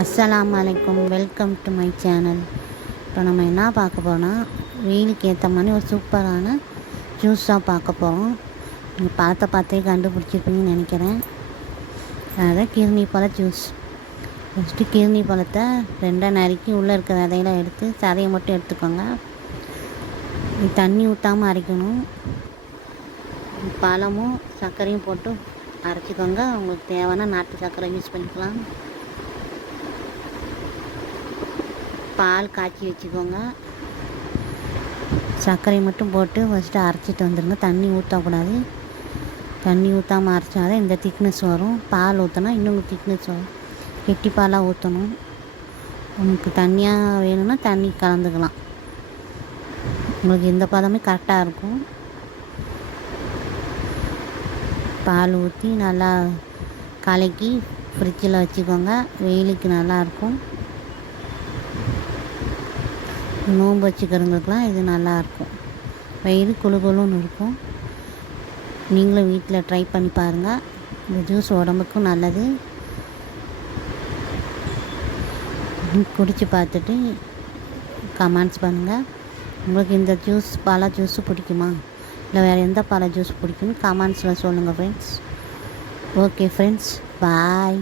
அஸ்லாம் வலைக்கும் welcome to my channel இப்போ நம்ம என்ன பார்க்க போனால் வெயிலுக்கு ஏற்ற மாதிரி ஒரு சூப்பரான ஜூஸாக பார்க்க போகிறோம் நீங்கள் பார்த்த பார்த்தே கண்டுபிடிச்சிருப்பீங்கன்னு நினைக்கிறேன். அதான் கிருணி பழ ஜூஸ் ஃபஸ்ட்டு கிருணி பழத்தை ரெண்டாக நறுக்கி உள்ளே இருக்க விதையெல்லாம் எடுத்து சதையை மட்டும் எடுத்துக்கோங்க. தண்ணி ஊற்றாமல் அரைக்கணும். பழமும் சர்க்கரையும் போட்டு அரைச்சிக்கோங்க. உங்களுக்கு தேவைன்னா நாட்டு சக்கரை யூஸ் பண்ணிக்கலாம். பால் காய்ச்சி வச்சுக்கோங்க. சர்க்கரை மட்டும் போட்டு ஃபஸ்ட்டு அரைச்சிட்டு வந்துடுங்க தண்ணி ஊற்றக்கூடாது தண்ணி ஊற்றாமல் அரைச்சாதான் இந்த திக்னஸ் வரும். பால் ஊற்றினா இன்னும் திக்னஸ் வரும். கெட்டி பாலாக ஊற்றணும் உங்களுக்கு தண்ணியாக வேணும்னா தண்ணி கலந்துக்கலாம். உங்களுக்கு இந்த பதமே கரெக்டாக இருக்கும். பால் ஊற்றி நல்லா கலக்கி ஃப்ரிட்ஜில் வச்சுக்கோங்க. வெயிலுக்கு நல்லாயிருக்கும் நோம்பு வச்சுக்கிறவங்களுக்குலாம் இது நல்லாயிருக்கும் வயிறு குழுகுழுன்னு இருக்கும். நீங்களும் வீட்டில் ட்ரை பண்ணி பாருங்கள் இந்த ஜூஸ் உடம்புக்கும் நல்லது. குடித்து பார்த்துட்டு கமெண்ட்ஸ் பண்ணுங்கள் உங்களுக்கு இந்த ஜூஸ் பல ஜூஸு பிடிக்குமா? இல்லை வேறு எந்த பழ ஜூஸ் பிடிக்குன்னு கமெண்ட்ஸில் சொல்லுங்கள் ஃப்ரெண்ட்ஸ் ஓகே ஃப்ரெண்ட்ஸ் பாய்